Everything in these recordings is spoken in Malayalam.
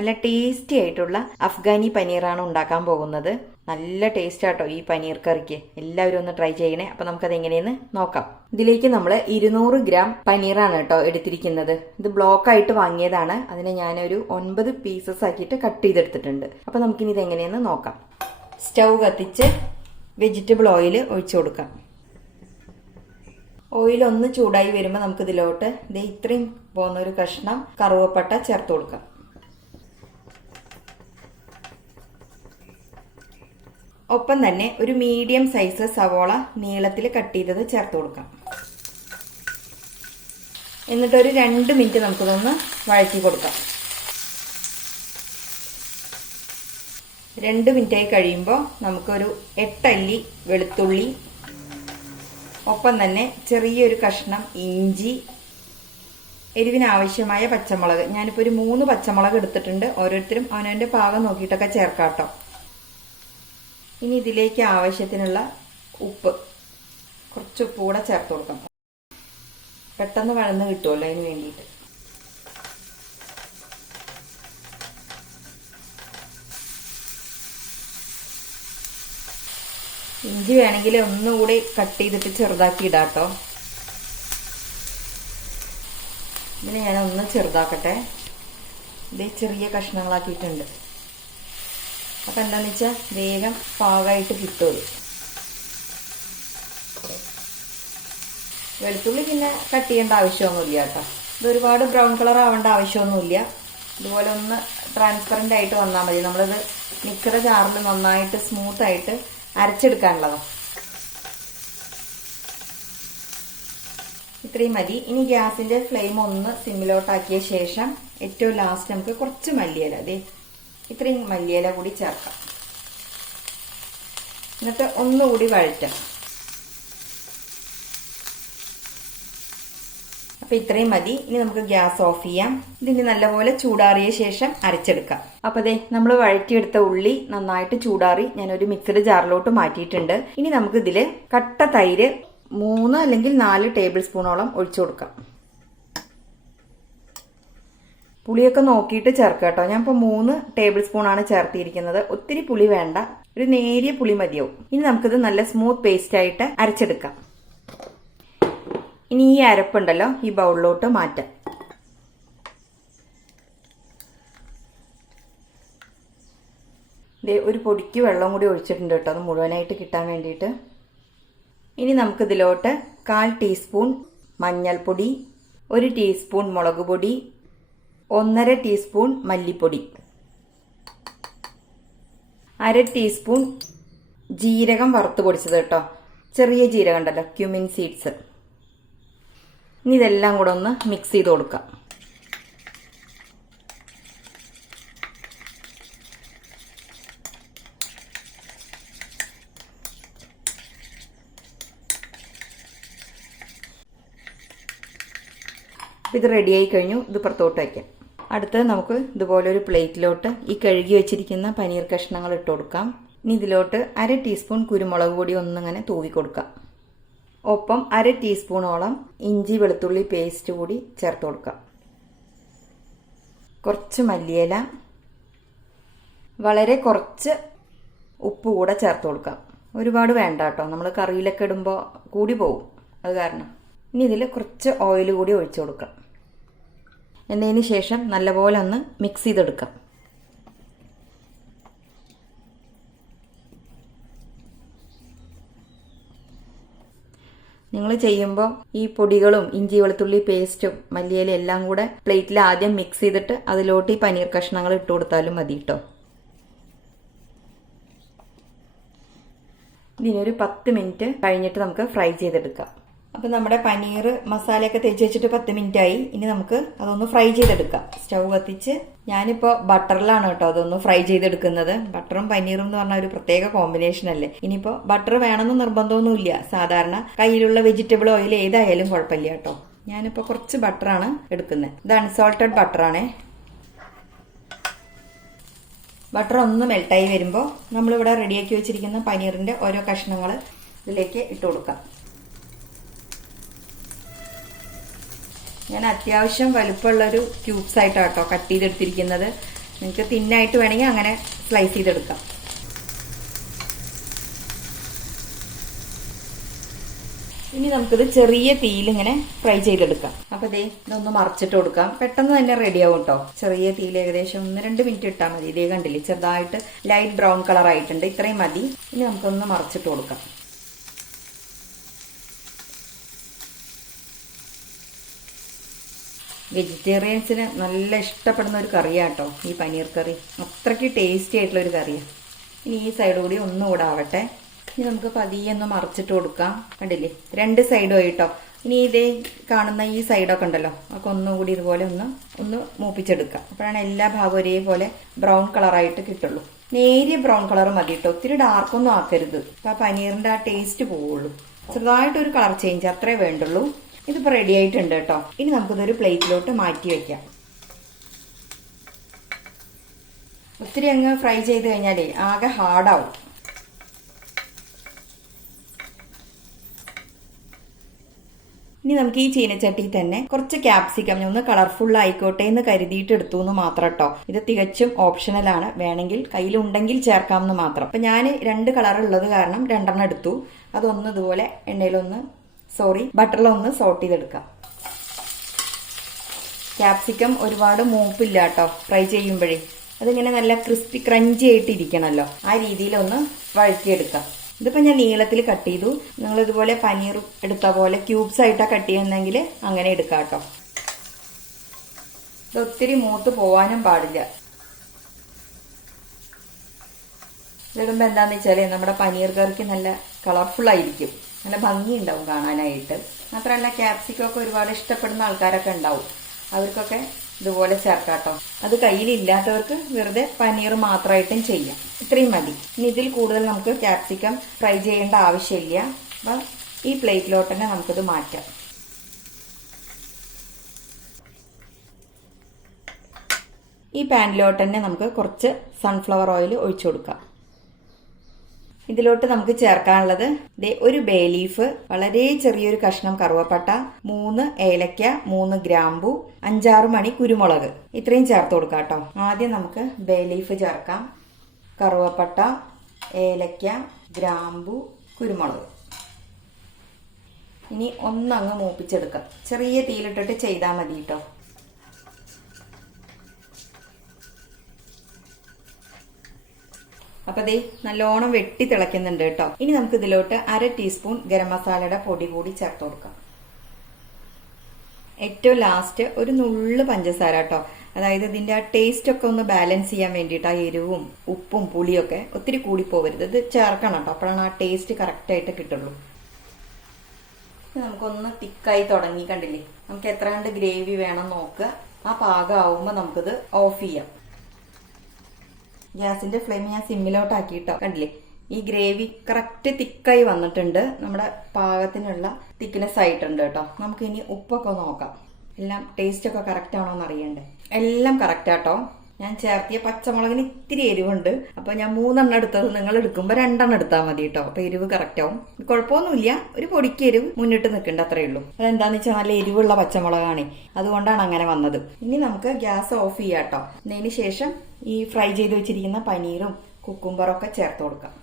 നല്ല ടേസ്റ്റി ആയിട്ടുള്ള അഫ്ഗാനി പനീറാണ് ഉണ്ടാക്കാൻ പോകുന്നത്. നല്ല ടേസ്റ്റ് ആട്ടോ ഈ പനീർ കറിക്ക്. എല്ലാവരും ഒന്ന് ട്രൈ ചെയ്യണേ. അപ്പൊ നമുക്കത് എങ്ങനെയെന്ന് നോക്കാം. ഇതിലേക്ക് നമ്മൾ 200 ഗ്രാം പനീറാണ് കേട്ടോ എടുത്തിരിക്കുന്നത്. ഇത് ബ്ലോക്ക് ആയിട്ട് വാങ്ങിയതാണ്. അതിനെ ഞാനൊരു 9 പീസസ് ആക്കിയിട്ട് കട്ട് ചെയ്തെടുത്തിട്ടുണ്ട്. അപ്പൊ നമുക്കിനി ഇത് എങ്ങനെയെന്ന് നോക്കാം. സ്റ്റൗ കത്തിച്ച് വെജിറ്റബിൾ ഓയിൽ ഒഴിച്ചു കൊടുക്കാം. ഓയിൽ ഒന്ന് ചൂടായി വരുമ്പോൾ നമുക്ക് ഇതിലോട്ട് ഇത്രയും പോകുന്ന ഒരു കഷ്ണം കറുവപ്പട്ട ചേർത്ത് കൊടുക്കാം. ഒപ്പം തന്നെ ഒരു മീഡിയം സൈസ് സവോള നീളത്തിൽ കട്ട് ചെയ്തത് ചേർത്ത് കൊടുക്കാം. എന്നിട്ടൊരു 2 മിനിറ്റ് നമുക്കിതൊന്ന് വഴറ്റി കൊടുക്കാം. 2 മിനിറ്റായി കഴിയുമ്പോൾ നമുക്കൊരു 8 അല്ലി വെളുത്തുള്ളി, ഒപ്പം തന്നെ ചെറിയൊരു കഷ്ണം ഇഞ്ചി, എരിവിന് ആവശ്യമായ പച്ചമുളക്. ഞാനിപ്പോൾ ഒരു 3 പച്ചമുളക് എടുത്തിട്ടുണ്ട്. ഓരോരുത്തരും അവനവന്റെ പാകം നോക്കിയിട്ടൊക്കെ ചേർക്കാട്ടോ. ഇനി ഇതിലേക്ക് ആവശ്യത്തിനുള്ള ഉപ്പ്, കുറച്ച് ഉപ്പ് കൂടെ ചേർത്ത് കൊടുക്കാം. പെട്ടെന്ന് വഴന്ന് കിട്ടുമല്ലോ അതിന് വേണ്ടിയിട്ട്. ഇഞ്ചി വേണമെങ്കിൽ ഒന്നുകൂടി കട്ട് ചെയ്തിട്ട് ചെറുതാക്കി ഇടാട്ടോ. ഇതിനെ ഞാൻ ഒന്ന് ചെറുതാക്കട്ടെ. ഇത് ചെറിയ കഷ്ണങ്ങളാക്കിയിട്ടുണ്ട്. അപ്പൊ എന്താന്ന് വെച്ചാൽ വേഗം പാകമായിട്ട് കിട്ടുമത്. വെളുത്തുള്ളി പിന്നെ കട്ട് ചെയ്യേണ്ട ആവശ്യമൊന്നുമില്ല കേട്ടോ. ഇത് ഒരുപാട് ബ്രൗൺ കളർ ആവേണ്ട ആവശ്യമൊന്നുമില്ല. ഇതുപോലെ ഒന്ന് ട്രാൻസ്പെറന്റ് ആയിട്ട് വന്നാൽ മതി. നമ്മളിത് മിക്സിയുടെ ജാറിൽ നന്നായിട്ട് സ്മൂത്ത് ആയിട്ട് അരച്ചെടുക്കാനുള്ളതാണ്. ഇത്രയും മതി. ഇനി ഗ്യാസിന്റെ ഫ്ലെയിം ഒന്ന് സിമ്മിലോട്ടാക്കിയ ശേഷം ഏറ്റവും ലാസ്റ്റ് നമുക്ക് കുറച്ച് മല്ലിയില, ഇത്രയും മല്ലിയില കൂടി ചേർക്കാം. എന്നിട്ട് ഒന്നുകൂടി വഴറ്റാം. അപ്പൊ ഇത്രയും മതി. ഇനി നമുക്ക് ഗ്യാസ് ഓഫ് ചെയ്യാം. ഇതിന് നല്ലപോലെ ചൂടാറിയ ശേഷം അരച്ചെടുക്കാം. അപ്പൊ നമ്മൾ വഴറ്റിയെടുത്ത ഉള്ളി നന്നായിട്ട് ചൂടാറി ഞാനൊരു മിക്സഡ് ജാറിലോട്ട് മാറ്റിയിട്ടുണ്ട്. ഇനി നമുക്ക് ഇതില് കട്ട തൈര് 3 അല്ലെങ്കിൽ 4 ടേബിൾ സ്പൂണോളം ഒഴിച്ചു കൊടുക്കാം. പുളിയൊക്കെ നോക്കിയിട്ട് ചേർക്കുക കേട്ടോ. ഞാൻ ഇപ്പോൾ 3 ടേബിൾ സ്പൂണാണ് ചേർത്തിരിക്കുന്നത്. ഒത്തിരി പുളി വേണ്ട, ഒരു നേരിയ പുളി മതിയാവും. ഇനി നമുക്കിത് നല്ല സ്മൂത്ത് പേസ്റ്റ് ആയിട്ട് അരച്ചെടുക്കാം. ഇനി ഈ അരപ്പുണ്ടല്ലോ ഈ ബൗളിലോട്ട് മാറ്റാം. ഒരു പൊടിക്ക് വെള്ളം കൂടി ഒഴിച്ചിട്ടുണ്ട് കേട്ടോ, അത് മുഴുവനായിട്ട് കിട്ടാൻ വേണ്ടിയിട്ട്. ഇനി നമുക്കിതിലോട്ട് 1/4 ടീസ്പൂൺ മഞ്ഞൾപ്പൊടി, 1 ടീസ്പൂൺ മുളക് പൊടി, 1/2 ടീസ്പൂൺ മല്ലിപ്പൊടി, 1/2 ടീസ്പൂൺ ജീരകം വറുത്ത് പൊടിച്ചത് കേട്ടോ, ചെറിയ ജീരകം ഉണ്ടല്ലോ, ക്യുമിൻ സീഡ്സ്. ഇനി ഇതെല്ലാം കൂടെ ഒന്ന് മിക്സ് ചെയ്ത് കൊടുക്കാം. ഇത് റെഡിയായി കഴിഞ്ഞു. ഇത് പുറത്തോട്ട് വയ്ക്കാം. അടുത്തത് നമുക്ക് ഇതുപോലെ ഒരു പ്ലേറ്റിലോട്ട് ഈ കഴുകി വെച്ചിരിക്കുന്ന പനീർ കഷ്ണങ്ങൾ ഇട്ട് കൊടുക്കാം. ഇനി ഇതിലോട്ട് 1/2 ടീസ്പൂൺ കുരുമുളക് പൊടി ഒന്നിങ്ങനെ തൂവി കൊടുക്കാം. ഒപ്പം 1/2 ടീസ്പൂണോളം ഇഞ്ചി വെളുത്തുള്ളി പേസ്റ്റ് കൂടി ചേർത്ത് കൊടുക്കാം. കുറച്ച് മല്ലിയില, വളരെ കുറച്ച് ഉപ്പ് കൂടെ ചേർത്ത് കൊടുക്കാം. ഒരുപാട് വേണ്ട കേട്ടോ, നമ്മൾ കറിയിലൊക്കെ ഇടുമ്പോൾ കൂടി പോകും, അത് കാരണം. ഇനി ഇതിൽ കുറച്ച് ഓയിൽ കൂടി ഒഴിച്ചു കൊടുക്കാം. എന്നതിന് ശേഷം നല്ലപോലെ ഒന്ന് മിക്സ് ചെയ്തെടുക്കാം. നിങ്ങൾ ചെയ്യുമ്പോൾ ഈ പൊടികളും ഇഞ്ചി വെളുത്തുള്ളി പേസ്റ്റും മല്ലിയില എല്ലാം കൂടെ പ്ലേറ്റിൽ ആദ്യം മിക്സ് ചെയ്തിട്ട് അതിലോട്ട് ഈ പനീർ കഷ്ണങ്ങൾ ഇട്ട് കൊടുത്താലും മതി കേട്ടോ. ഇതിനൊരു 10 മിനിറ്റ് കഴിഞ്ഞിട്ട് നമുക്ക് ഫ്രൈ ചെയ്തെടുക്കാം. അപ്പൊ നമ്മുടെ പനീർ മസാലയൊക്കെ തേച്ച് വെച്ചിട്ട് 10 മിനിറ്റ് ആയി. ഇനി നമുക്ക് അതൊന്ന് ഫ്രൈ ചെയ്തെടുക്കാം. സ്റ്റൗ കത്തിച്ച് ഞാനിപ്പോ ബട്ടറിലാണ് കേട്ടോ അതൊന്ന് ഫ്രൈ ചെയ്തെടുക്കുന്നത്. ബട്ടറും പനീറും എന്ന് പറഞ്ഞ ഒരു പ്രത്യേക കോമ്പിനേഷൻ അല്ലേ. ഇനിയിപ്പോ ബട്ടർ വേണമെന്ന് നിർബന്ധമൊന്നുമില്ല. സാധാരണ കയ്യിലുള്ള വെജിറ്റബിൾ ഓയിൽ ഏതായാലും കുഴപ്പമില്ല കേട്ടോ. ഞാനിപ്പോ കുറച്ച് ബട്ടറാണ് എടുക്കുന്നത്. ഇത് അൺസോൾട്ടഡ് ബട്ടറാണേ. ബട്ടർ ഒന്ന് മെൽട്ടായി വരുമ്പോൾ നമ്മളിവിടെ റെഡിയാക്കി വെച്ചിരിക്കുന്ന പനീറിന്റെ ഓരോ കഷ്ണങ്ങൾ ഇതിലേക്ക് ഇട്ട് കൊടുക്കാം. ഞാൻ അത്യാവശ്യം വലുപ്പമുള്ളൊരു ക്യൂബ്സ് ആയിട്ടാട്ടോ കട്ട് ചെയ്തെടുത്തിരിക്കുന്നത്. നിങ്ങൾക്ക് തിന്നായിട്ട് വേണമെങ്കിൽ അങ്ങനെ സ്ലൈസ് ചെയ്തെടുക്കാം. ഇനി നമുക്കിത് ചെറിയ തീയിൽ ഇങ്ങനെ ഫ്രൈ ചെയ്തെടുക്കാം. അപ്പൊ ദേ ഇതൊന്ന് മറിച്ചിട്ട് കൊടുക്കാം. പെട്ടെന്ന് തന്നെ റെഡിയാവും കേട്ടോ. ചെറിയ തീയിൽ ഏകദേശം 1-2 മിനിറ്റ് ഇട്ടാൽ മതി. ഇതേ കണ്ടില്ലേ, ചെറുതായിട്ട് ലൈറ്റ് ബ്രൗൺ കളർ ആയിട്ടുണ്ട്. ഇത്രയും മതി. ഇനി നമുക്കൊന്ന് മറിച്ചിട്ട് കൊടുക്കാം. വെജിറ്റേറിയൻസിന് നല്ല ഇഷ്ടപ്പെടുന്ന ഒരു കറിയാട്ടോ ഈ പനീർ കറി. അത്രയ്ക്ക് ടേസ്റ്റി ആയിട്ടുള്ള ഒരു കറിയാണ്. ഇനി ഈ സൈഡ് കൂടി ഒന്നുകൂടെ ആവട്ടെ. ഇനി നമുക്ക് പതിയെ ഒന്ന് മറിച്ചിട്ട് കൊടുക്കാം. കണ്ടില്ലേ, 2 സൈഡും ആയിട്ടോ. ഇനി ഇതേ കാണുന്ന ഈ സൈഡൊക്കെ ഉണ്ടല്ലോ, ഒക്കെ ഒന്നുകൂടി ഇതുപോലെ ഒന്ന് മൂപ്പിച്ചെടുക്കാം. അപ്പോഴാണ് എല്ലാ ഭാഗവും ഒരേപോലെ ബ്രൗൺ കളറായിട്ട് കിട്ടുള്ളൂ. നേരിയ ബ്രൗൺ കളർ മതി കേട്ടോ, ഒത്തിരി ഡാർക്കൊന്നും ആക്കരുത്. അപ്പൊ ആ പനീറിന്റെ ആ ടേസ്റ്റ് പോവുള്ളൂ. ചെറുതായിട്ടൊരു കളർ ചേഞ്ച് അത്രേ വേണ്ടുള്ളൂ. ഇതിപ്പോ റെഡി ആയിട്ടുണ്ട് കേട്ടോ. ഇനി നമുക്കിതൊരു പ്ലേറ്റിലോട്ട് മാറ്റി വെക്കാം. ഒത്തിരി അങ്ങ് ഫ്രൈ ചെയ്ത് കഴിഞ്ഞാലേ ആകെ ഹാർഡാവും. ഇനി നമുക്ക് ഈ ചീനച്ചട്ടി തന്നെ കുറച്ച് ക്യാപ്സിക്കം ഒന്ന് കളർഫുൾ ആയിക്കോട്ടെ എന്ന് കരുതിയിട്ട് എടുത്തു എന്ന് മാത്രം കേട്ടോ. ഇത് തികച്ചും ഓപ്ഷണലാണ്. വേണമെങ്കിൽ കയ്യിലുണ്ടെങ്കിൽ ചേർക്കാമെന്ന് മാത്രം. അപ്പൊ ഞാൻ 2 കളർ ഉള്ളത് കാരണം 2 എടുത്തു. അതൊന്ന് ഇതുപോലെ ബട്ടറിലൊന്ന് സോട്ട് ചെയ്തെടുക്കാം. ക്യാപ്സിക്കം ഒരുപാട് മൂപ്പില്ല കേട്ടോ. ഫ്രൈ ചെയ്യുമ്പോഴേ അതിങ്ങനെ നല്ല ക്രിസ്പി ക്രഞ്ചി ആയിട്ട് ഇരിക്കണമല്ലോ. ആ രീതിയിലൊന്ന് വഴറ്റിയെടുക്കാം. ഇതിപ്പോ ഞാൻ നീളത്തിൽ കട്ട് ചെയ്തു. നിങ്ങൾ ഇതുപോലെ പനീർ എടുത്ത പോലെ ക്യൂബ്സ് ആയിട്ടാ കട്ട് ചെയ്യുന്നെങ്കിൽ അങ്ങനെ എടുക്കാം കേട്ടോ. ഇത് ഒത്തിരി മൂത്ത് പോവാനും പാടില്ല. ഇതിടുമ്പോ എന്താന്ന് വെച്ചാല് നമ്മുടെ പനീർ കറിക്ക് നല്ല കളർഫുൾ ആയിരിക്കും, നല്ല ഭംഗിയുണ്ടാവും കാണാനായിട്ട്. മാത്രമല്ല ക്യാപ്സിക്കം ഒക്കെ ഒരുപാട് ഇഷ്ടപ്പെടുന്ന ആൾക്കാരൊക്കെ ഉണ്ടാവും. അവർക്കൊക്കെ ഇതുപോലെ ചേർക്കാട്ടോ. അത് കയ്യിലില്ലാത്തവർക്ക് വെറുതെ പനീർ മാത്രമായിട്ടും ചെയ്യാം. ഇത്രയും മതി. ഇനി ഇതിൽ കൂടുതൽ നമുക്ക് ക്യാപ്സിക്കം ഫ്രൈ ചെയ്യേണ്ട ആവശ്യമില്ല. അപ്പൊ ഈ പ്ലേറ്റിലോട്ട് തന്നെ നമുക്കിത് മാറ്റാം. ഈ പാനിലോട്ട് തന്നെ നമുക്ക് കുറച്ച് സൺഫ്ലവർ ഓയിൽ ഒഴിച്ചു കൊടുക്കാം. ഇതിലോട്ട് നമുക്ക് ചേർക്കാനുള്ളത് ഒരു ബേ ലീഫ്, വളരെ ചെറിയൊരു കഷ്ണം കറുവപ്പട്ട, 3 ഏലക്ക, 3 ഗ്രാമ്പു, 5-6 മണി കുരുമുളക്, ഇത്രയും ചേർത്ത് കൊടുക്കാം കേട്ടോ. ആദ്യം നമുക്ക് ബേ ലീഫ് ചേർക്കാം. കറുവപ്പട്ട, ഏലക്ക, ഗ്രാമ്പു, കുരുമുളക്. ഇനി ഒന്നങ്ങ് മൂപ്പിച്ചെടുക്കാം. ചെറിയ തീയിലിട്ടിട്ട് ചെയ്താൽ മതി കേട്ടോ. അപ്പൊ ദേ നല്ലോണം വെട്ടി തിളയ്ക്കുന്നുണ്ട് കേട്ടോ. ഇനി നമുക്ക് ഇതിലോട്ട് 1/2 ടീസ്പൂൺ ഗരം മസാലയുടെ പൊടി കൂടി ചേർത്ത് കൊടുക്കാം. ഏറ്റവും ലാസ്റ്റ് ഒരു നുള്ളു പഞ്ചസാര കേട്ടോ. അതായത് ഇതിന്റെ ആ ടേസ്റ്റ് ഒക്കെ ഒന്ന് ബാലൻസ് ചെയ്യാൻ വേണ്ടിയിട്ട് ആ എരിവും ഉപ്പും പുളിയൊക്കെ ഒത്തിരി കൂടി പോകരുത്. ഇത് ചേർക്കണം കേട്ടോ, അപ്പോഴാണ് ആ ടേസ്റ്റ് കറക്റ്റ് ആയിട്ട് കിട്ടുള്ളൂ. നമുക്കൊന്ന് തിക്കായി തുടങ്ങി. കണ്ടില്ലേ, നമുക്ക് എത്ര കണ്ട് ഗ്രേവി വേണം നോക്കുക. ആ പാകമാവുമ്പോൾ നമുക്കിത് ഓഫ് ചെയ്യാം. ഗ്യാസിന്റെ ഫ്ലെയിം ഞാൻ സിമ്മിലോട്ട് ആക്കിയിട്ടോ. കണ്ടില്ലേ, ഈ ഗ്രേവി കറക്റ്റ് തിക്കായി വന്നിട്ടുണ്ട്. നമ്മുടെ പാകത്തിനുള്ള തിക്നെസ് ആയിട്ടുണ്ട് കേട്ടോ. നമുക്ക് ഇനി ഉപ്പൊക്കെ നോക്കാം. എല്ലാം ടേസ്റ്റ് ഒക്കെ കറക്റ്റ് ആണോ എന്ന് അറിയണ്ടേ. എല്ലാം കറക്റ്റ് ആട്ടോ. ഞാൻ ചേർത്തിയ പച്ചമുളകിന് ഇത്തിരി എരിവുണ്ട്. അപ്പൊ ഞാൻ 3 എടുത്തത് നിങ്ങൾ എടുക്കുമ്പോൾ 2 എടുത്താൽ മതി കേട്ടോ. അപ്പൊ എരിവ് കറക്റ്റ് ആവും. കുഴപ്പമൊന്നുമില്ല, ഒരു പൊടിക്ക് എരിവ് മുന്നിട്ട് നിൽക്കണ്ട, അത്രേ ഉള്ളൂ. അതെന്താന്ന് വെച്ചാൽ നല്ല എരിവുള്ള പച്ചമുളകാണ്, അതുകൊണ്ടാണ് അങ്ങനെ വന്നത്. ഇനി നമുക്ക് ഗ്യാസ് ഓഫ് ചെയ്യാം കേട്ടോ. അതിന് ശേഷം ഈ ഫ്രൈ ചെയ്ത് വെച്ചിരിക്കുന്ന പനീറും കുക്കുംബറൊക്കെ ചേർത്ത് കൊടുക്കാം.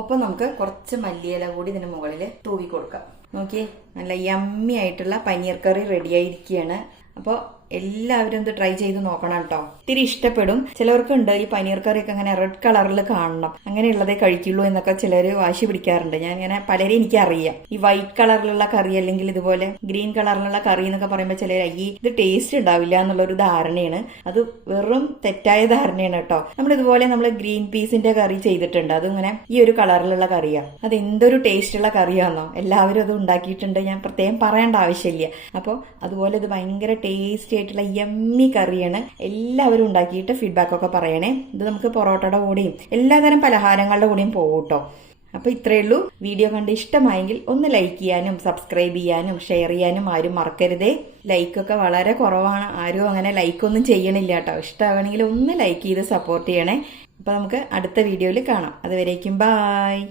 ഒപ്പം നമുക്ക് കുറച്ച് മല്ലിയില കൂടി ഇതിന് മുകളിൽ തൂവി കൊടുക്കാം. നോക്കിയേ, നല്ല യമ്മി ആയിട്ടുള്ള പനീർ കറി റെഡി ആയിരിക്കുകയാണ്. അപ്പോൾ എല്ലാവരും ഇത് ട്രൈ ചെയ്ത് നോക്കണം കേട്ടോ. ഒത്തിരി ഇഷ്ടപ്പെടും. ചിലവർക്കുണ്ട് ഈ പനീർ കറിയൊക്കെ അങ്ങനെ റെഡ് കളറിൽ കാണണം, അങ്ങനെയുള്ളതേ കഴിക്കുള്ളൂ എന്നൊക്കെ ചിലര് വാശി പിടിക്കാറുണ്ട്. ഞാൻ ഇങ്ങനെ പലരെയും എനിക്കറിയാം. ഈ വൈറ്റ് കളറിലുള്ള കറി അല്ലെങ്കിൽ ഇതുപോലെ ഗ്രീൻ കളറിലുള്ള കറി എന്നൊക്കെ പറയുമ്പോൾ ചിലർ ഇത് ടേസ്റ്റ് ഉണ്ടാവില്ല എന്നുള്ളൊരു ധാരണയാണ്. അത് വെറും തെറ്റായ ധാരണയാണ് കേട്ടോ. നമ്മൾ ഗ്രീൻ പീസിന്റെ കറി ചെയ്തിട്ടുണ്ട്. അതിങ്ങനെ ഈ ഒരു കളറിലുള്ള കറിയാണ്. അത് എന്തൊരു ടേസ്റ്റുള്ള കറിയാണെന്നോ. എല്ലാവരും അത് ഉണ്ടാക്കിയിട്ടുണ്ട്, ഞാൻ പ്രത്യേകം പറയേണ്ട ആവശ്യമില്ല. അപ്പോൾ അതുപോലെ ഇത് ഭയങ്കര ടേസ്റ്റി ആയിട്ടുള്ള യമ്മി കറിയാണ്. എല്ലാവരും ഉണ്ടാക്കിയിട്ട് ഫീഡ്ബാക്ക് ഒക്കെ പറയണേ. ഇത് നമുക്ക് പൊറോട്ടയുടെ കൂടെയും എല്ലാതരം പലഹാരങ്ങളുടെ കൂടെയും പോകും കേട്ടോ. അപ്പൊ ഇത്രയേ ഉള്ളൂ. വീഡിയോ കണ്ട് ഇഷ്ടമായെങ്കിൽ ഒന്ന് ലൈക്ക് ചെയ്യാനും സബ്സ്ക്രൈബ് ചെയ്യാനും ഷെയർ ചെയ്യാനും ആരും മറക്കരുതേ. ലൈക്കൊക്കെ വളരെ കുറവാണ്, ആരും അങ്ങനെ ലൈക്കൊന്നും ചെയ്യണില്ല കേട്ടോ. ഇഷ്ടമാണെങ്കിൽ ഒന്ന് ലൈക്ക് ചെയ്ത് സപ്പോർട്ട് ചെയ്യണേ. അപ്പൊ നമുക്ക് അടുത്ത വീഡിയോയിൽ കാണാം. അതുവരേക്കും ബായ്.